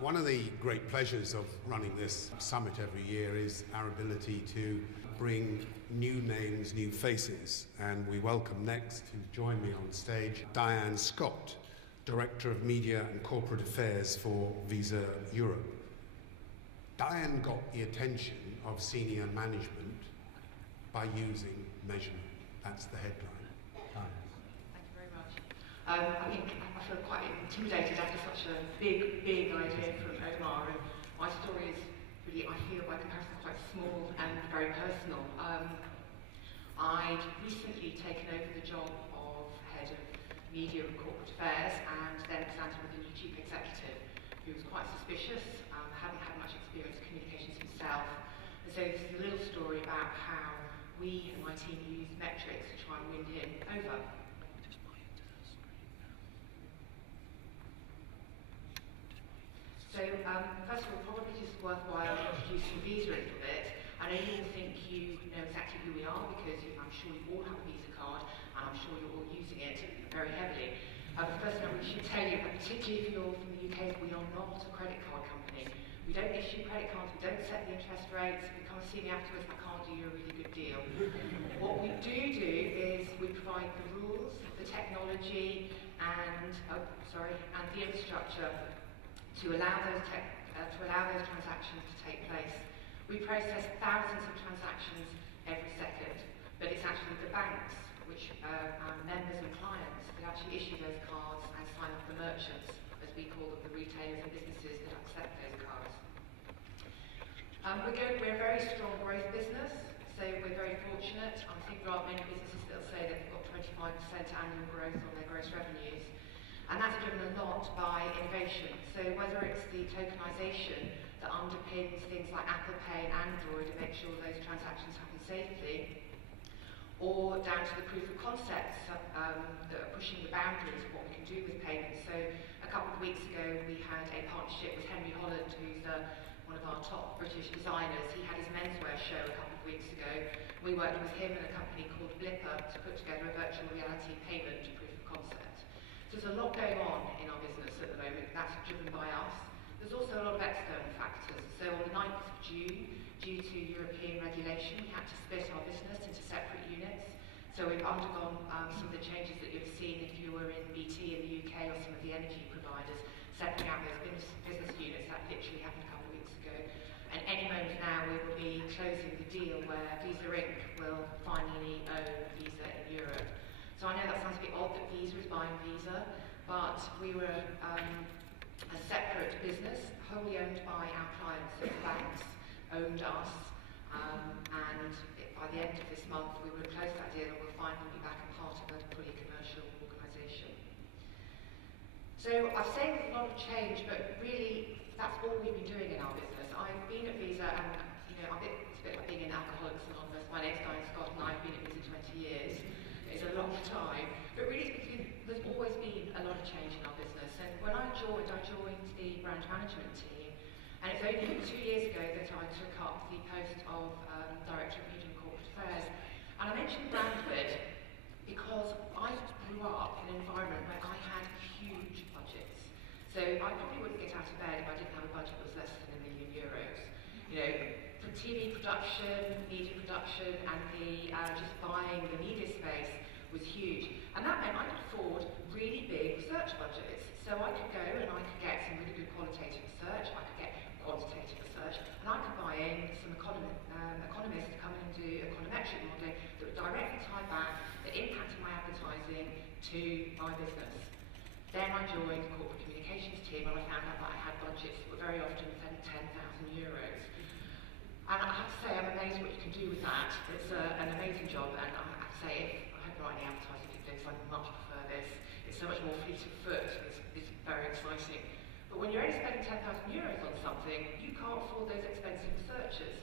One of the great pleasures of running this summit every year is our ability to bring new names, new faces, and we welcome next to join me on stage Diane Scott, Director of Media and Corporate Affairs for Visa Europe. Diane got the attention of senior management by using measurement. That's the headline. Thank you very much. I think I feel quite intimidated after such a big idea from Omar, and my story is really, I feel by comparison, quite small and very personal. I'd recently taken over the job of Head of Media and Corporate Affairs, and then presented with a new Chief Executive who was quite suspicious, hadn't had much experience in communications himself. And so this is a little story about how we and my team used metrics to try and win him over. So first of all, probably just worthwhile introducing Visa a little bit. I know you all think you know exactly who we are because I'm sure you all have a Visa card and I'm sure you're all using it very heavily. The first thing we should tell you, particularly if you're from the UK, is we are not a credit card company. We don't issue credit cards, we don't set the interest rates, if you come see me afterwards, I can't do you a really good deal. What we do is we provide the rules, the technology and the infrastructure to allow those transactions to take place. We process thousands of transactions every second, but it's actually the banks, which are members and clients, that actually issue those cards and sign up the merchants, as we call them, the retailers and businesses that accept those cards. We're a very strong growth business, so we're very fortunate. I think there are many businesses that will say that they've got 25% annual growth on their gross revenues. And that's driven a lot by innovation. So whether it's the tokenization that underpins things like Apple Pay and Android and make sure those transactions happen safely, or down to the proof of concepts that are pushing the boundaries of what we can do with payments. So a couple of weeks ago we had a partnership with Henry Holland, who's one of our top British designers. He had his menswear show a couple of weeks ago. We worked with him and a company called Blipper to put together a virtual reality payment proof of concept. So there's a lot going on in our business at the moment. That's driven by us. There's also a lot of external factors. So on the 9th of June, due to European regulation, we had to split our business into separate units. So we've undergone some of the changes that you've seen if you were in BT in the UK or some of the energy providers, separating out those business units. That literally happened a couple of weeks ago. And any moment now we will be closing the deal where Visa Inc. will finally own Visa in Europe. So I know that sounds a bit odd that Visa is buying Visa, but we were a separate business, wholly owned by our clients. So the banks owned us, and by the end of this month we will close that deal and we'll finally be back and part of a fully commercial organisation. So I've said there's a lot of change, but really that's all we've been doing in our business. I've been at Visa and it's a bit like being in Alcoholics Anonymous. My name's Diane Scott and I've been at Visa 20 years. It's a long time, but really there's always been a lot of change in our business. And when I joined the brand management team, and it's only 2 years ago that I took up the post of Director of Media and Corporate Affairs. And I mentioned branded because I grew up in an environment where I had huge budgets. So I probably wouldn't get out of bed if I didn't have a budget that was less than €1 million. You know, for TV production, media production, and the just buying the media space was huge. And that meant I could afford really big research budgets. So I could go and I could get some really good qualitative research, I could get quantitative research, and I could buy in some economists to come in and do econometric modelling that would directly tie back the impact of my advertising to my business. Then I joined the corporate communications team and I found out that I had budgets that were very often €10,000. And I have to say, I'm amazed what you can do with that. It's an amazing job, and I have to say, I hope not any advertising for this, I much prefer this. It's so much more fleet of foot, it's very exciting. But when you're only spending €10,000 on something, you can't afford those expensive researchers.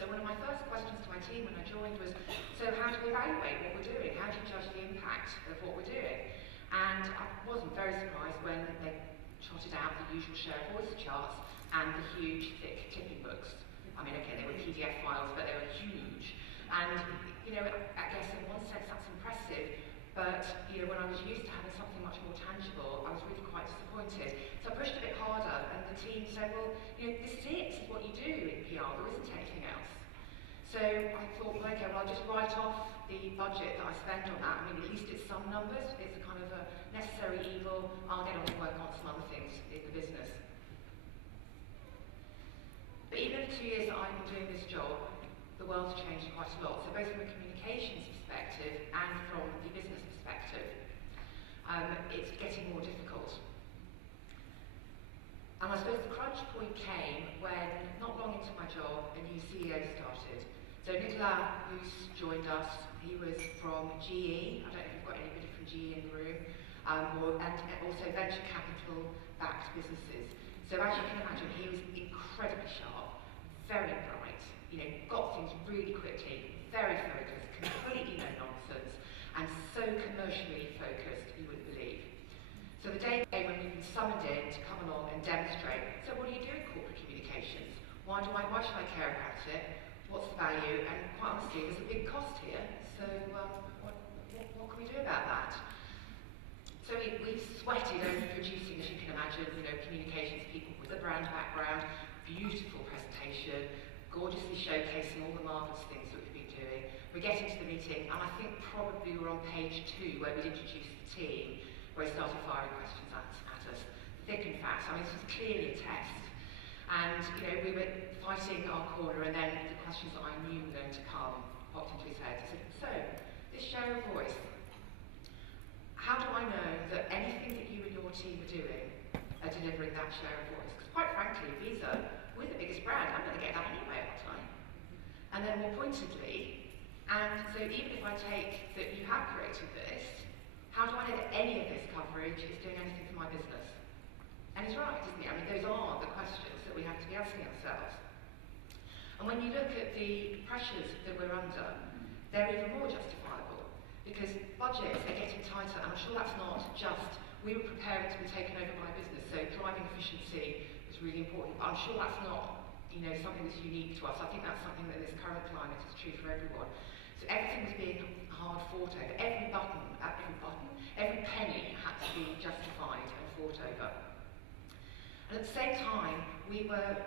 So one of my first questions to my team when I joined was, so how do we evaluate what we're doing? How do you judge the impact of what we're doing? And I wasn't very surprised when they trotted out the usual share of voice charts and the huge, thick tipping books. I mean, okay, they were PDF files, but they were huge. And, you know, I guess in one sense that's impressive, but, you know, when I was used to having something much more tangible, I was really quite disappointed. So I pushed a bit harder, and the team team said, well, this is it, this is what you do in PR, there isn't anything else. So I thought, well, okay, well, I'll just write off the budget that I spend on that. I mean, at least it's some numbers, it's a kind of a necessary evil. I'll get on to work on some other things in the business. But even in the 2 years that I've been doing this job, the world's changed quite a lot. So both from a communications perspective and from the business perspective, it's getting more difficult. And I suppose the crunch point came when, not long into my job, a new CEO started. So Nicolas Huss joined us. He was from GE. I don't know if you've got anybody from GE in the room. And also venture capital-backed businesses. So as you can imagine, he was incredibly sharp, very bright, got things really quickly, very focused, completely no nonsense, and so commercially focused you wouldn't believe. So the day came when we were summoned in to come along and demonstrate. So what do you do in corporate communications? Why should I care about it? What's the value? And quite honestly, there's a big cost here. So what can we do about that? So we sweated over producing, as you can imagine, communications people with a brand background, beautiful presentation, gorgeously showcasing all the marvellous things that we've been doing. We get into the meeting, and I think probably we're on page 2 where we'd introduced the team, where he started firing questions at us, thick and fast. I mean, this was clearly a test. And, we were fighting our corner, and then the questions that I knew were going to come popped into his head. I said, so, this share of voice, how do I know that anything that you and your team are doing are delivering that share of voice? Because quite frankly, Visa, we're the biggest brand, I'm going to get that anyway all the time. And then more pointedly, and so even if I take that you have created this, how do I know that any of this coverage is doing anything for my business? And he's right, isn't he? I mean, those are the questions that we have to be asking ourselves. And when you look at the pressures that we're under, they're even more justifiable. Because budgets are getting tighter, and I'm sure that's not just, we were preparing to be taken over by business, so driving efficiency is really important, but I'm sure that's not, something that's unique to us. I think that's something that in this current climate is true for everyone. So everything was being hard fought over. Every penny had to be justified and fought over. And at the same time, we were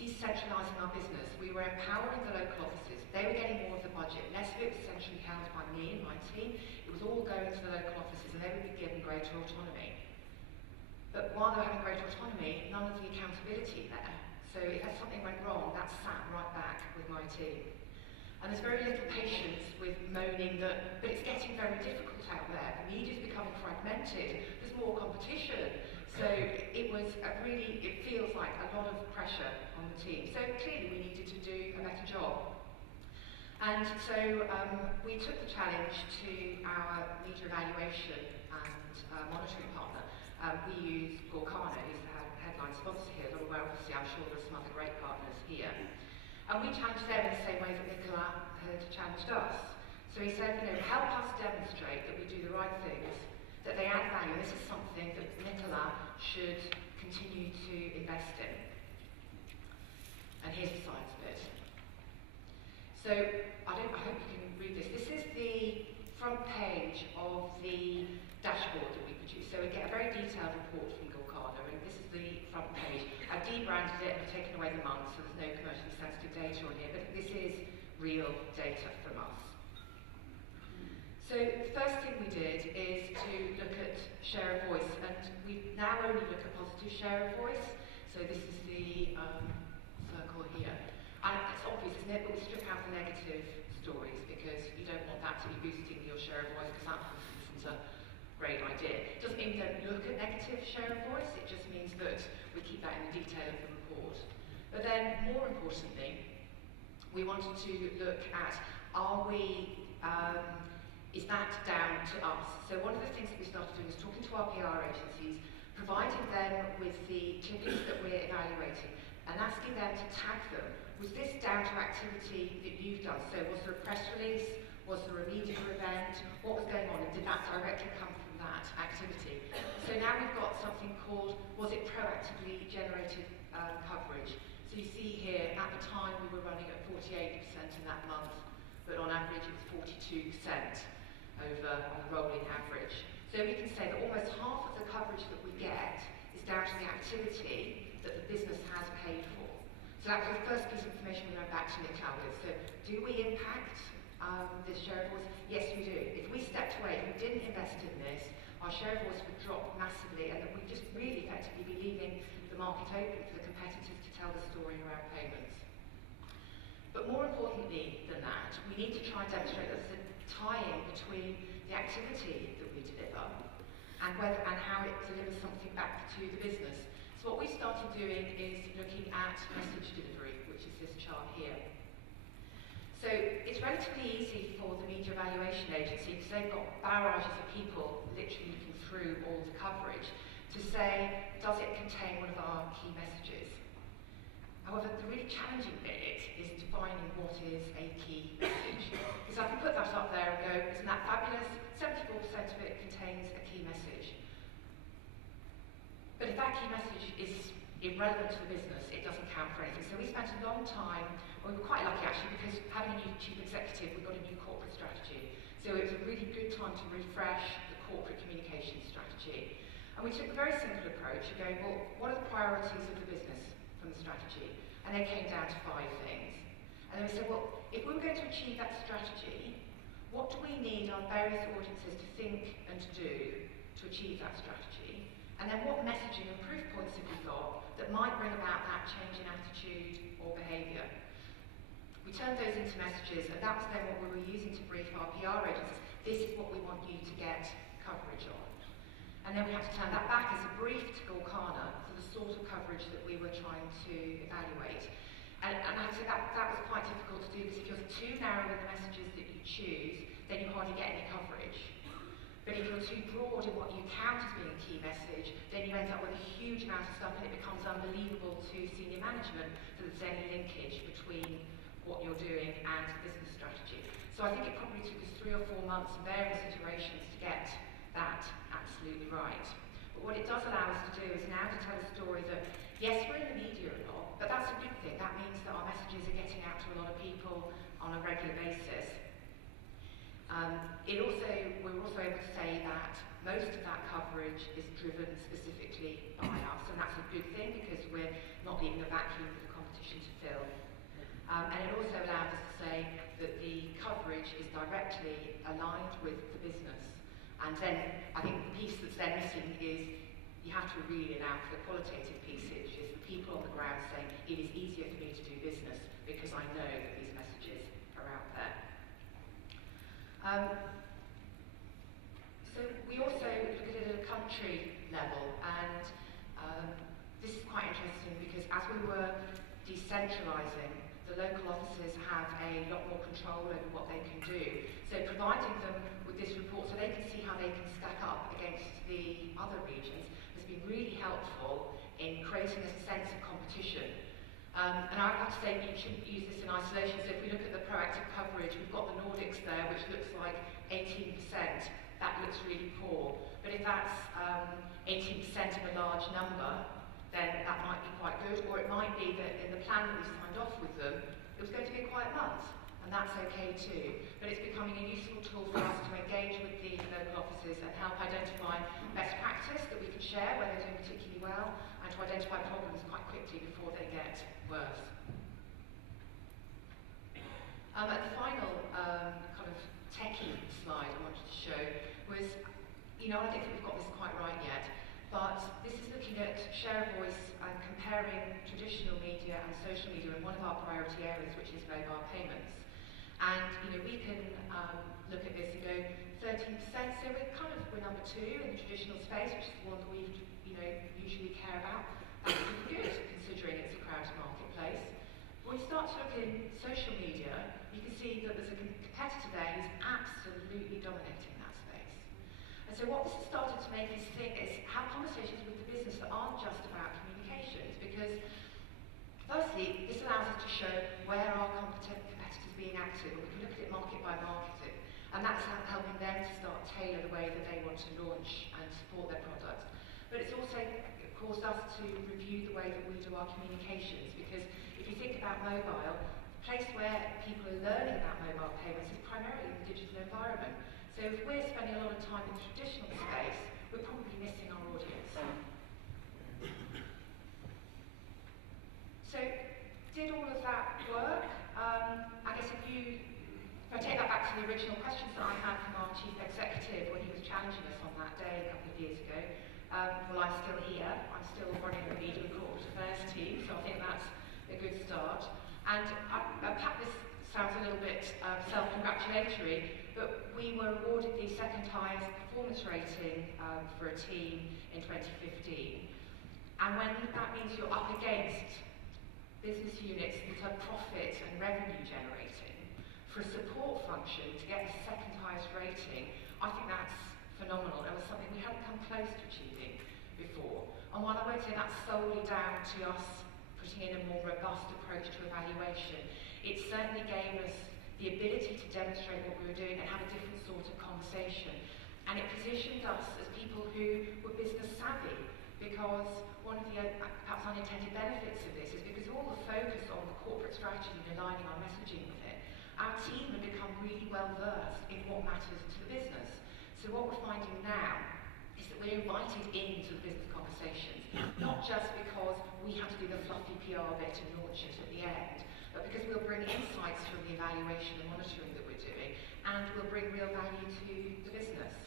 decentralising our business. We were empowering the local offices. They were getting more of the budget. Less of it was centrally held by me and my team. It was all going to the local offices, and they would be given greater autonomy. But while they were having greater autonomy, none of the accountability there. So if something went wrong, that sat right back with my team. And there's very little patience with moaning that, but it's getting very difficult out there. The media's becoming fragmented. There's more competition. So it feels like a lot of pressure on the team. So clearly we needed to do a better job. And so we took the challenge to our media evaluation and monitoring partner. We use Gorkana, who's the headline sponsor here, although obviously I'm sure there's some other great partners here. And we challenged them in the same way that Nicolas had challenged us. So he said, help us demonstrate that we do the right things, that they add value, and this is something that Nicolas should continue to invest in. And here's the science bit. So, I hope you can read this. This is the front page of the dashboard that we produce. So we get a very detailed report from Gorkana, and this is the front page. I've debranded it, I've taken away the months, so there's no commercially sensitive data on here, but this is real data from us. So the first thing we did is to look at share of voice, and we now only look at positive share of voice. So this is the circle here. And it's obvious, isn't it, but we strip out the negative stories because you don't want that to be boosting your share of voice, because that isn't a great idea. It doesn't mean we don't look at negative share of voice, it just means that we keep that in the detail of the report. But then, more importantly, we wanted to look at, is that down to us? So one of the things that we started doing was talking to our PR agencies, providing them with the clippings that we're evaluating, and asking them to tag them. Was this down to activity that you've done? So was there a press release? Was there a media event? What was going on? And did that directly come from that activity? So now we've got something called, was it proactively generated coverage? So you see here, at the time we were running at 48% in that month, but on average it was 42% over on a rolling average. So we can say that almost half of the coverage that we get is down to the activity that the So that was the first piece of information we went back to Nick Talbot. So do we impact this share of voice? Yes, we do. If we stepped away, if we didn't invest in this, our share of voice would drop massively, and that we'd just really effectively be leaving the market open for the competitors to tell the story around payments. But more importantly than that, we need to try and demonstrate that there's a tie-in between the activity that we deliver and how it delivers something back to the business. So what we started doing is looking at message delivery, which is this chart here. So it's relatively easy for the media evaluation agency, because they've got barrages of people literally looking through all the coverage, to say, does it contain one of our key messages? However, the really challenging bit is defining what is a key message. Because I can put that up there and go, isn't that fabulous? 74% of it contains a key message. But if that key message is irrelevant to the business, it doesn't count for anything. So we spent a long time, we were quite lucky actually, because having a new chief executive, we got a new corporate strategy. So it was a really good time to refresh the corporate communication strategy. And we took a very simple approach of going, well, what are the priorities of the business from the strategy? And they came down to 5 things. And then we said, well, if we were going to achieve that strategy, what do we need our various audiences to think and to do to achieve that strategy? And then what messaging and proof points have we got that might bring about that change in attitude or behaviour? We turned those into messages, and that was then what we were using to brief our PR agencies. This is what we want you to get coverage on. And then we had to turn that back as a brief to Gorkana for the sort of coverage that we were trying to evaluate. And I have to say that was quite difficult to do, because if you're too narrow in the messages that you choose, then you hardly get any coverage. But if you're too broad in what you count as being a key message, then you end up with a huge amount of stuff, and it becomes unbelievable to senior management that there's any linkage between what you're doing and business strategy. So I think it probably took us 3 or 4 months of various iterations to get that absolutely right. But what it does allow us to do is now to tell a story that, yes, we're in the media a lot, but that's a good thing. That means that our messages are getting out to a lot of people on a regular basis. We're also able to say that most of that coverage is driven specifically by us, and that's a good thing, because we're not leaving a vacuum for the competition to fill. And it also allows us to say that the coverage is directly aligned with the business. And then I think the piece that's then missing is you have to really allow for the qualitative piece, which is the people on the ground saying it is easier for me to do business because I know that these messages are out there. So we also look at it at a country level, and this is quite interesting, because as we were decentralising, the local offices have a lot more control over what they can do. So providing them with this report so they can see how they can stack up against the other regions has been really helpful in creating a sense of competition. And I have to say, you shouldn't use this in isolation. So if we look at the proactive coverage, we've got the Nordics there, which looks like 18%. That looks really poor. But if that's 18% of a large number, then that might be quite good. Or it might be that in the plan that we signed off with them, it was going to be a quiet month. And that's okay too. But it's becoming a useful tool for us to engage with the local offices and help identify best practice that we can share where they're doing particularly well, and to identify problems quite quickly before they get worse. And the final kind of techie slide I wanted to show was, I don't think we've got this quite right yet, but this is looking at share of voice and comparing traditional media and social media in one of our priority areas, which is mobile payments. And we can look at this and go 13%, so we're number 2 in the traditional space, which is the one that we usually care about. That's pretty good, considering it's a crowded marketplace. When we start to look in social media, you can see that there's a competitor there who's absolutely dominating that space. And so what this has started to make us think is have conversations with the business that aren't just about communications, because firstly, this allows us to show where our competitors being active, and we can look at it market by market, and that's helping them to start tailor the way that they want to launch and support their products. But it's also caused us to review the way that we do our communications, because if you think about mobile, the place where people are learning about mobile payments is primarily in the digital environment. So if we're spending a lot of time in the traditional space, we're probably missing our audience. So, original questions that I had from our chief executive when he was challenging us on that day a couple of years ago, well, I'm still here. I'm still running the media and corporate affairs team, so I think that's a good start. And perhaps this sounds a little bit self-congratulatory, but we were awarded the second highest performance rating for a team in 2015. And when that means you're up against business units that are profit and revenue generating, for a support function to get the second highest rating, I think that's phenomenal. It was something we hadn't come close to achieving before. And while I won't say that's solely down to us putting in a more robust approach to evaluation, it certainly gave us the ability to demonstrate what we were doing and have a different sort of conversation. And it positioned us as people who were business savvy, because one of the perhaps unintended benefits of this is because of all the focus on the corporate strategy and aligning our messaging with it, our team have become really well versed in what matters to the business. So what we're finding now is that we're invited into the business conversations, not just because we have to do the fluffy PR bit and launch it at the end, but because we'll bring insights from the evaluation and monitoring that we're doing, and we'll bring real value to the business.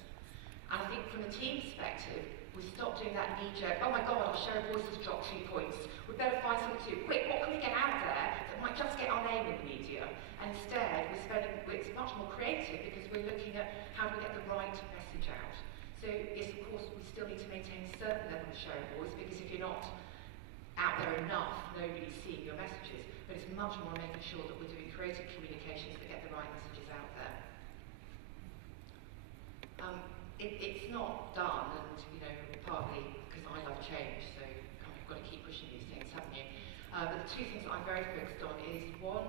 And I think from the team perspective, we stopped doing that knee-jerk, oh my God, our share of voice has dropped 2 points. We better find something to do. Quick, what can we get out there that might just get our name in the media? And instead, it's much more creative because we're looking at how do we get the right message out. So yes, of course, we still need to maintain a certain level of share of voice, because if you're not out there enough, nobody's seeing your messages. But it's much more making sure that we're doing creative communications that get the right messages out there. It's not done, and partly because I love change, so you've got to keep pushing these things, haven't you? But the 2 things that I'm very focused on is, one,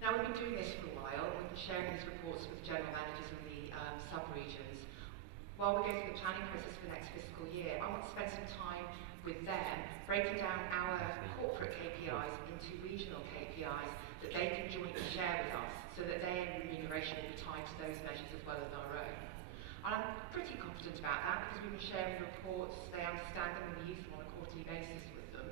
now we've been doing this for a while, and we've been sharing these reports with the general managers in the sub-regions. While we go through the planning process for the next fiscal year, I want to spend some time with them, breaking down our corporate KPIs into regional KPIs that they can jointly share with us, so that their remuneration will be tied to those measures as well as our own. And I'm pretty confident about that because we've been sharing reports, they understand them, and we use them on a quarterly basis with them.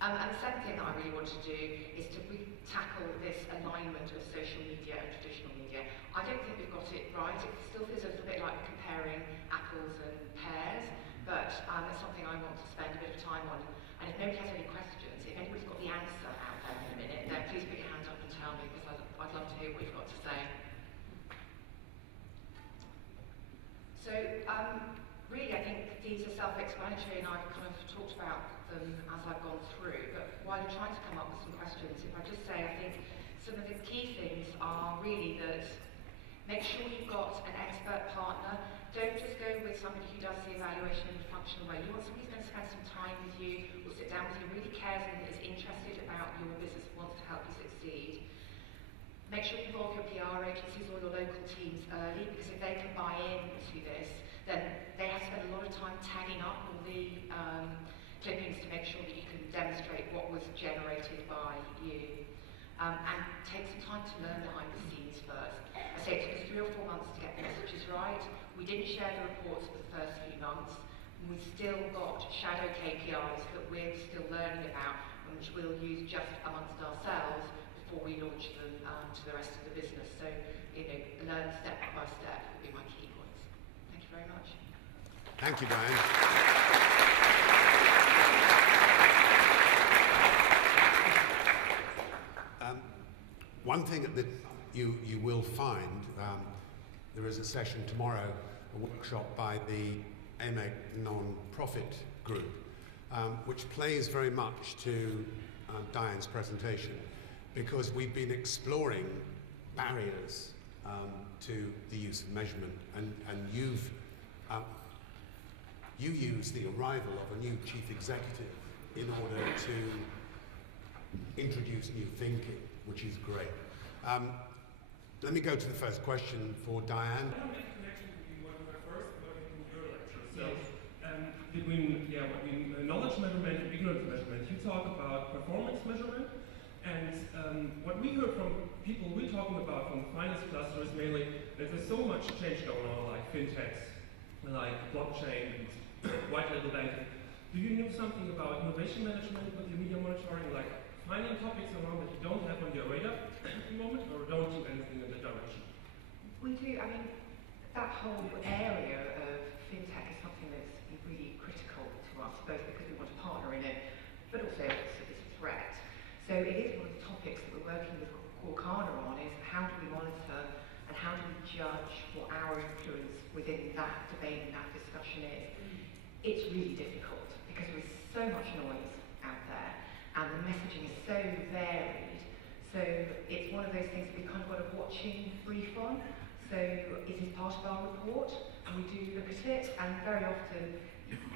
And the second thing that I really want to do is to tackle this alignment of social media and traditional media. I don't think we've got it right. It still feels a little bit like we're comparing apples and pears, but it's something I want to spend a bit of time on. And if nobody has any questions, if anybody's got the answer out there in a minute, then please put your hand up and tell me, because I'd love to hear what you've got to say. So, really, I think these are self-explanatory, and I've kind of talked about them as I've gone through. But while you're trying to come up with some questions, if I just say, I think some of the key things are really that make sure you've got an expert partner. Don't just go with somebody who does the evaluation in a functional way. You want somebody who's going to spend some time with you, will sit down with you, really cares and is interested about your business, wants to help you succeed. Make sure you involve your PR agencies or your local teams early, because if they can buy into this, then they have to spend a lot of time tagging up all the clippings to make sure that you can demonstrate what was generated by you. And take some time to learn behind the scenes first. I say it took us 3 or 4 months to get the messages right. We didn't share the reports for the first few months, and we've still got shadow KPIs that we're still learning about, and which we'll use just amongst ourselves before we launch them to the rest of the business. So, learn step by step will be my key points. Thank you very much. Thank you, Diane. One thing that you will find, there is a session tomorrow, a workshop by the AMEC non-profit group, which plays very much to Diane's presentation, because we've been exploring barriers to the use of measurement, and you use the arrival of a new chief executive in order to introduce new thinking, which is great. Let me go to the first question for Diane. I don't make a connection between what we were first and what we do in your lecture. So, between knowledge measurement and ignorance measurement, you talk about performance measurement, and what we heard from people we're talking about from the finance cluster is mainly that there's so much change going on, like fintechs, like blockchain, and white label banking. Do you know something about innovation management with your media monitoring, like finding topics around that you don't have on your radar at the moment, or don't do anything in that direction? We do. I mean, that whole area of fintech is something that's really critical to us, both because we want to partner in it, but also it's a threat. So it is one of the topics that we're working with Corcana on, is how do we monitor and how do we judge what our influence within that debate and that discussion is. It's really difficult because there is so much noise out there and the messaging is so varied. So it's one of those things that we kind of got a watching brief on. So it is part of our report and we do look at it, and very often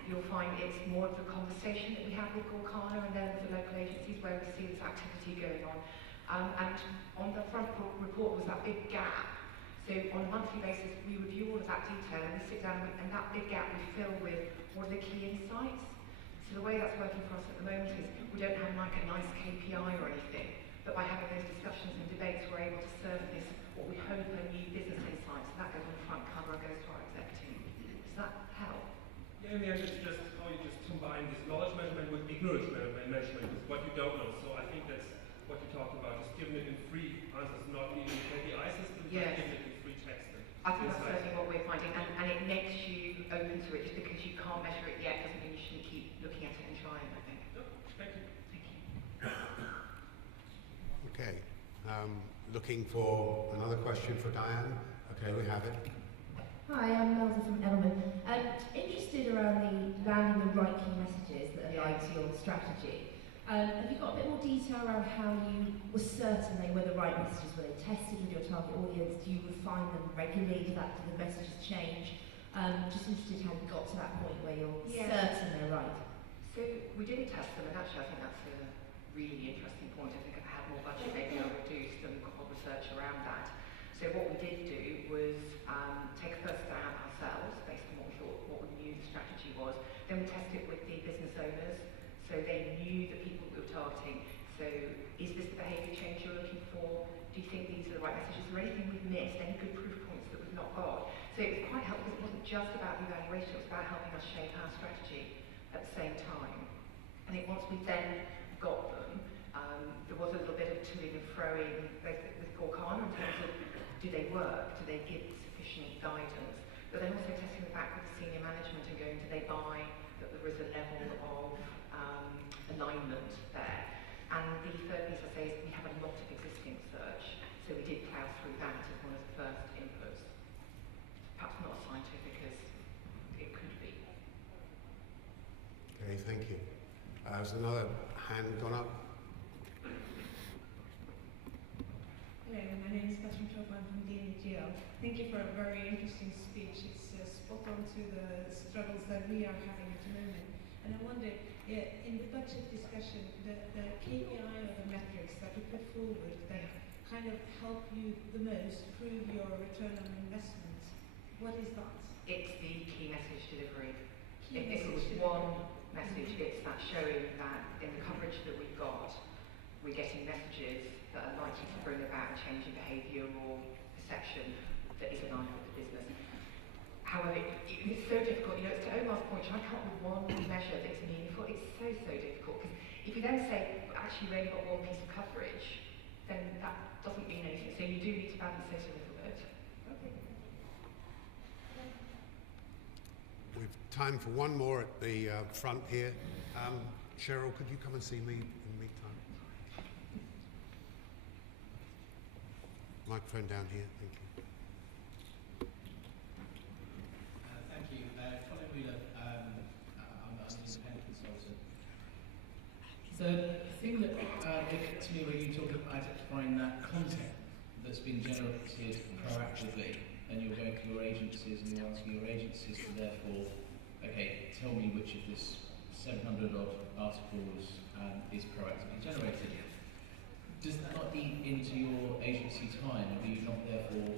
you'll find it's more of the conversation that we have with Corcana and then with the local agencies where we see this activity going on. And on the front report was that big gap. So on a monthly basis we review all of that detail and we sit down and that big gap we fill with what are the key insights. So the way that's working for us at the moment is we don't have like a nice KPI or anything, but by having those discussions and debates we're able to surface what we hope are new business insights, and that goes on the front cover and goes to our exec team. Does that help? Yeah, it's just how you just combine this knowledge management with ignorance management, with what you don't know. So I think that's what you talked about, just giving it in free answers, not even a KPI system, but giving it in free text. I think that's certainly what we're finding, and it makes you open to it. Just because you can't measure it yet doesn't mean you shouldn't keep looking at it and trying, I think. Thank you. Thank you. Okay. Looking for another question for Diane. Okay, we have it. Hi, I'm Melza from Element. Interested around the landing the right key messages that align to your strategy. Have you got a bit more detail around how you were certain they were the right messages? Were they tested with your target audience? Do you refine them regularly? Did the messages change? Just interested how you got to that point where you're certain they're right. So we didn't test them, and actually I think that's a really interesting point. I think if I had more budget, maybe I would do some research around that. So what we did do was take a first stab ourselves based on what we thought, what we knew the strategy was. Then we tested it with the business owners, so they knew the people we were targeting. So is this the behaviour change you're looking for? Do you think these are the right messages? Is there anything we've missed? Any good proof points that we've not got? So it was quite helpful because it wasn't just about the evaluation, it was about helping us shape our strategy at the same time. I think once we then got them, there was a little bit of toing and froing both with Corcana in terms of do they work, do they give sufficient guidance, but then also testing them back with the senior management and going, do they buy that there is a level of alignment there. And the third piece I say is we have a lot of existing search, so we did plough through that as one of the first inputs. Perhaps not as scientific as it could be. Okay, thank you. There's another hand gone up. Hello, my name is Catherine Chopin from DNGL. Thank you for a very interesting speech. It's spot on to the struggles that we are having at the moment. And I wonder, in the budget discussion, the KPI or the metrics that you put forward that kind of help you the most prove your return on investment, what is that? It's the key message delivery. If it was one message, it's that showing that in the coverage that we've got, we're getting messages that are likely to bring about a change in behaviour or perception that is aligned with the business. However, it's so difficult, it's to Omar's point, trying to come up with one measure that's meaningful, it's so difficult, because if you then say, actually we only got one piece of coverage, then that doesn't mean anything, so you do need to balance it a little bit. Okay. We've time for one more at the front here. Cheryl, could you come and see me in the meantime? Microphone down here, thank you. Thank you. Colin Wheeler, I'm an independent consultant. The thing that gets me when you talk about identifying that content that's been generated proactively, and you're going to your agencies and you're asking your agencies to therefore, okay, tell me which of this 700 odd articles is proactively generated. Does that not eat into your agency time? Are you not therefore...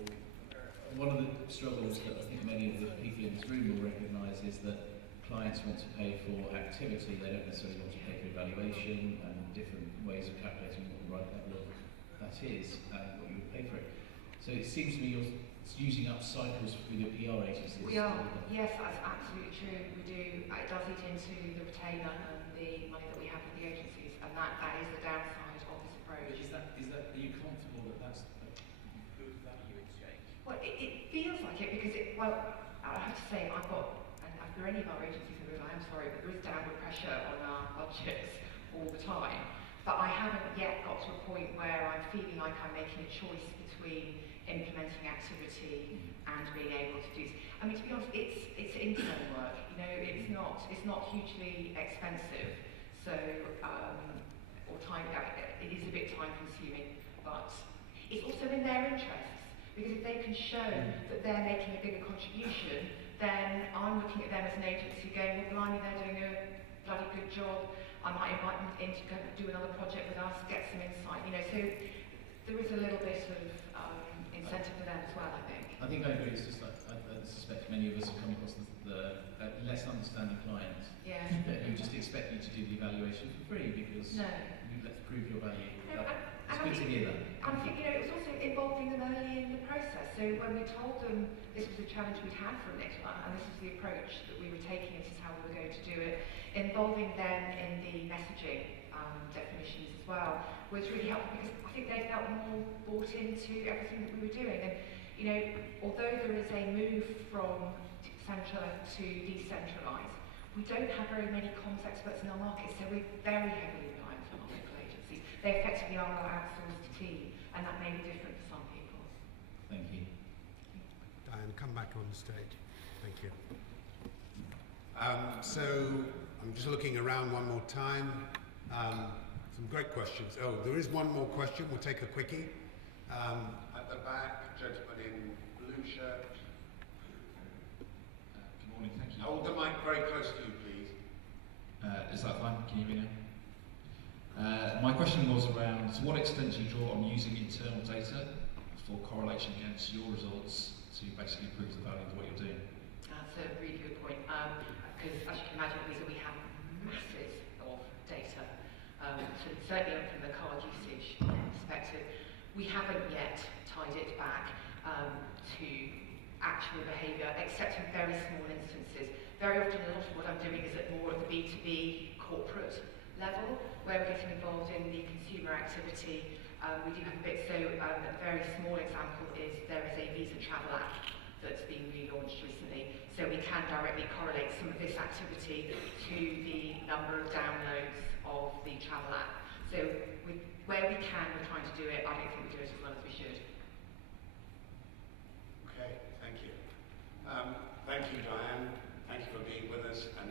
One of the struggles that I think many of the people in this room will recognise is that clients want to pay for activity, they don't necessarily want to pay for evaluation and different ways of calculating what the right level of that is and what you would pay for it. So it seems to me you're using up cycles with your PR agencies. We are, yes, that's absolutely true. We do. It does eat into the retainer and the money that we have with the agencies, and that is the downside of this approach. But are you comfortable that that's a good value exchange? Well, it feels like it because well, I have to say, I've got, and for any of our agencies, I am sorry, but there is downward pressure on our budgets all the time. But I haven't yet got to a point where I'm feeling like I'm making a choice between implementing activity and being able to do. I mean, to be honest, it's intern work. You know, it's not hugely expensive. So, or time. It is a bit time consuming, but it's also in their interests. Because if they can show that they're making a bigger contribution, then I'm looking at them as an agency going, well, blimey, they're doing a bloody good job. I might invite them in to go and do another project with us, get some insight. You know, so there is a little bit of incentive for them as well, I think. I think I agree. It's just like I suspect many of us have come across the less understanding clients who just expect you to do the evaluation for free because you let's prove your value. No, It's good to hear that. And I think, you know, it was also involving them early in the process. So when we told them this was a challenge we'd had from Nicola, and this was the approach that we were taking, and this is how we were going to do it, involving them in the messaging definitions as well, was really helpful because I think they felt more bought into everything that we were doing. And, you know, although there is a move from central to decentralised, we don't have very many comms experts in our market, so we're very heavily reliant on our local agencies. They effectively are our outsourced team, and that may be different for some people. Thank you. Diane, come back on stage. Thank you. So I'm just looking around one more time. Some great questions. Oh, there is one more question. We'll take a quickie. At the back, gentleman in blue shirt. Good morning, thank you. Hold the mic very close to you, please. Is that fine? Can you hear me now? My question was around to what extent do you draw on using internal data for correlation against your results to basically prove the value of what you're doing? That's a really good point. Because as you can imagine, Lisa, we have masses of data. So certainly from the card usage perspective, we haven't yet tied it back to actual behaviour, except in very small instances. Very often, a lot of what I'm doing is at more of the B2B corporate level, where we're getting involved in the consumer activity. We do have a bit, so a very small example is there is a Visa travel app that's been relaunched recently, so we can directly correlate some of this activity to the number of downloads of the travel app. So where we can, we're trying to do it. I don't think we do it as well as we should. Okay, thank you. Thank you, Diane. Thank you for being with us. And